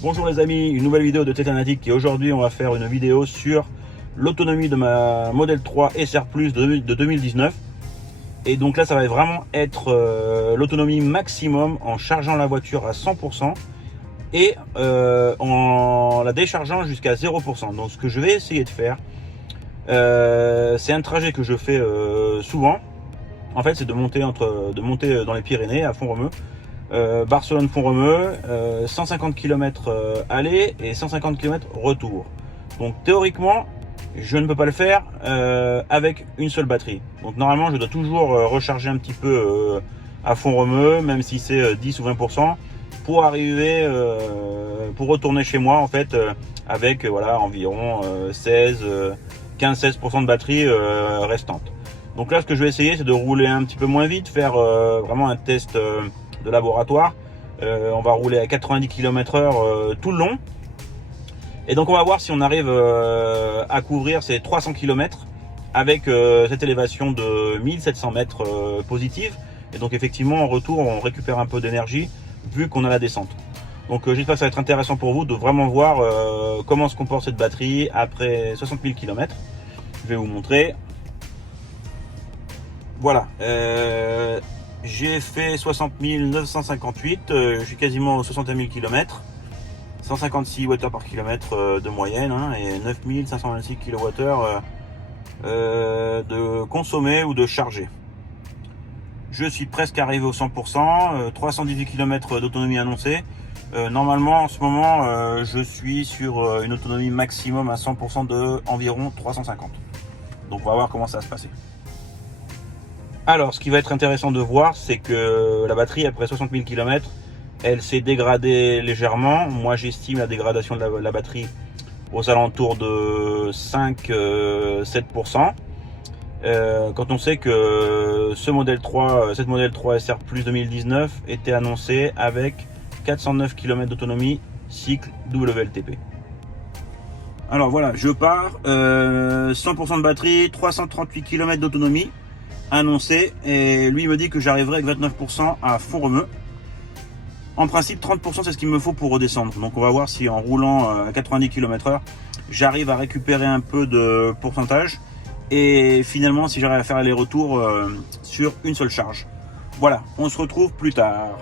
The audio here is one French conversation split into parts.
Bonjour les amis, une nouvelle vidéo de Télénatique et aujourd'hui on va faire une vidéo sur l'autonomie de ma Model 3 SR Plus de 2019. Et donc là ça va vraiment être l'autonomie maximum en chargeant la voiture à 100% et en la déchargeant jusqu'à 0%. Donc ce que je vais essayer de faire, c'est un trajet que je fais souvent. En fait c'est de monter dans les Pyrénées à Font-Romeu. Barcelone-Font-Romeu, 150 km aller et 150 km retour. Donc théoriquement, je ne peux pas le faire avec une seule batterie. Donc normalement, je dois toujours recharger un petit peu à Font-Romeu, même si c'est 10 ou 20%, pour arriver, pour retourner chez moi en fait, avec voilà environ 15-16% de batterie restante. Donc là, ce que je vais essayer, c'est de rouler un petit peu moins vite, faire vraiment un test de laboratoire. On va rouler à 90 km/h tout le long. Et donc on va voir si on arrive à couvrir ces 300 km avec cette élévation de 1700 mètres positive. Et donc effectivement en retour on récupère un peu d'énergie vu qu'on a la descente. Donc j'espère que ça va être intéressant pour vous de vraiment voir comment se comporte cette batterie après 60 000 km. Je vais vous montrer. Voilà. J'ai fait 60 958, je suis quasiment aux 61 000 km, 156 Wh par km de moyenne et 9526 kWh de consommé ou de chargé. Je suis presque arrivé au 100%, 318 km d'autonomie annoncée. Normalement en ce moment je suis sur une autonomie maximum à 100% de environ 350. Donc on va voir comment ça va se passer. Alors, ce qui va être intéressant de voir, c'est que la batterie, après 60 000 km, elle s'est dégradée légèrement. Moi, j'estime la dégradation de la batterie aux alentours de 5-7%. Quand on sait que cette Model 3 SR Plus 2019 était annoncée avec 409 km d'autonomie cycle WLTP. Alors voilà, je pars, 100% de batterie, 338 km d'autonomie annoncé, et lui il me dit que j'arriverai avec 29% à Font-Romeu. En principe 30% c'est ce qu'il me faut pour redescendre, donc on va voir si en roulant à 90 km/h j'arrive à récupérer un peu de pourcentage et finalement si j'arrive à faire aller-retour sur une seule charge. Voilà, on se retrouve plus tard.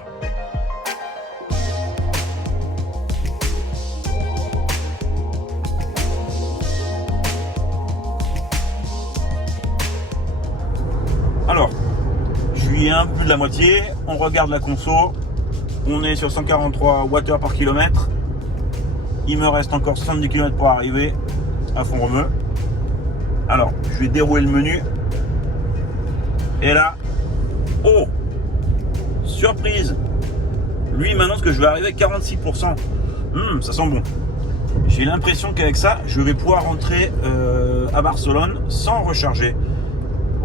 Alors, je lui ai un peu plus de la moitié, on regarde la conso, on est sur 143 Wh par km, il me reste encore 70 km pour arriver à Font-Romeu. Alors, je vais dérouler le menu, et là, oh, surprise, lui il m'annonce que je vais arriver à 46%, ça sent bon. J'ai l'impression qu'avec ça, je vais pouvoir rentrer à Barcelone sans recharger.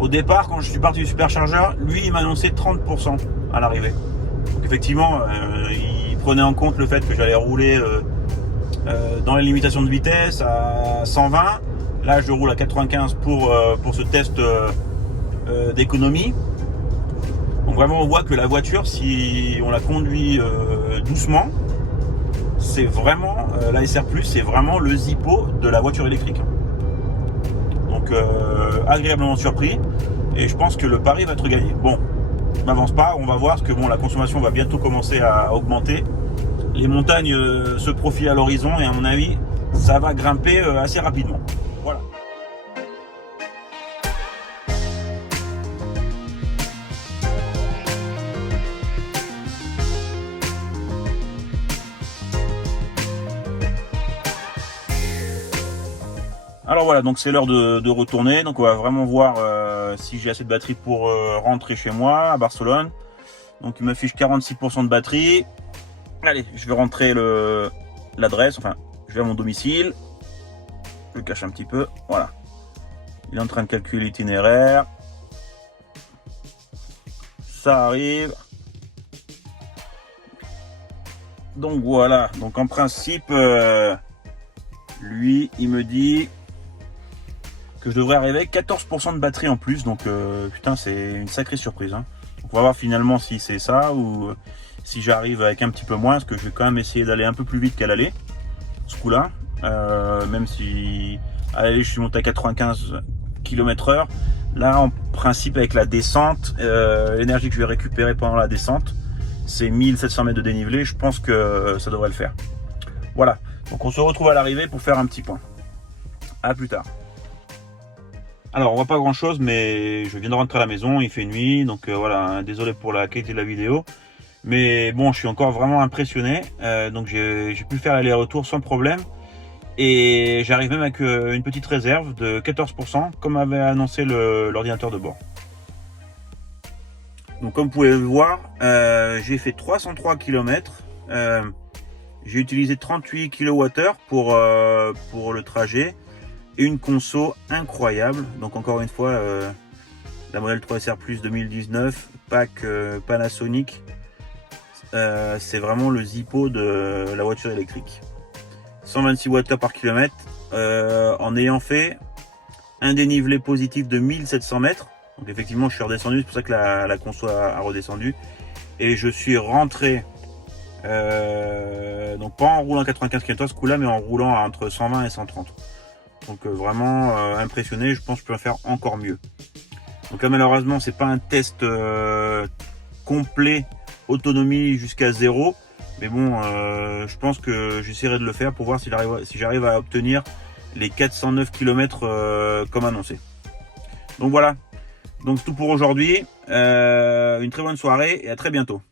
Au départ, quand je suis parti du superchargeur, lui, il m'annonçait 30% à l'arrivée. Donc effectivement, il prenait en compte le fait que j'allais rouler dans les limitations de vitesse à 120. Là, je roule à 95 pour ce test d'économie. Donc vraiment, on voit que la voiture, si on la conduit doucement, c'est vraiment, la SR+, c'est vraiment le Zippo de la voiture électrique. Donc agréablement surpris et je pense que le pari va être gagné. Bon, je m'avance pas, on va voir parce que bon, la consommation va bientôt commencer à augmenter. Les montagnes se profilent à l'horizon et à mon avis ça va grimper assez rapidement. Voilà. Alors voilà, donc c'est l'heure de retourner, donc on va vraiment voir si j'ai assez de batterie pour rentrer chez moi à Barcelone. Donc il m'affiche 46% de batterie. Allez, je vais rentrer l'adresse, enfin je vais à mon domicile. Je le cache un petit peu, voilà. Il est en train de calculer l'itinéraire. Ça arrive. Donc voilà, donc en principe, lui il me dit que je devrais arriver avec 14% de batterie en plus, donc putain c'est une sacrée surprise. Donc on va voir finalement si c'est ça ou si j'arrive avec un petit peu moins, parce que je vais quand même essayer d'aller un peu plus vite qu'à l'aller, ce coup-là. Même si à l'aller je suis monté à 95 km/h. Là, en principe, avec la descente, l'énergie que je vais récupérer pendant la descente, c'est 1700 mètres de dénivelé. Je pense que ça devrait le faire. Voilà, donc on se retrouve à l'arrivée pour faire un petit point. À plus tard. Alors, on voit pas grand chose, mais je viens de rentrer à la maison, il fait nuit, donc voilà, désolé pour la qualité de la vidéo. Mais bon, je suis encore vraiment impressionné, donc j'ai pu faire l'aller-retour sans problème. Et j'arrive même avec une petite réserve de 14%, comme avait annoncé l'ordinateur de bord. Donc comme vous pouvez le voir, j'ai fait 303 km. J'ai utilisé 38 kWh pour le trajet. Et une conso incroyable. Donc encore une fois, la modèle 3SR Plus 2019, pack Panasonic. C'est vraiment le Zippo de la voiture électrique. 126 Wh par kilomètre, en ayant fait un dénivelé positif de 1700 mètres. Donc effectivement je suis redescendu, c'est pour ça que la conso a redescendu. Et je suis rentré, donc pas en roulant à 95 km/h ce coup là, mais en roulant à entre 120 et 130. Donc vraiment impressionné, je pense que je peux faire encore mieux. Donc là malheureusement c'est pas un test complet autonomie jusqu'à 0. Mais bon, je pense que j'essaierai de le faire pour voir si j'arrive à obtenir les 409 km comme annoncé. Donc voilà, donc c'est tout pour aujourd'hui. Une très bonne soirée et à très bientôt.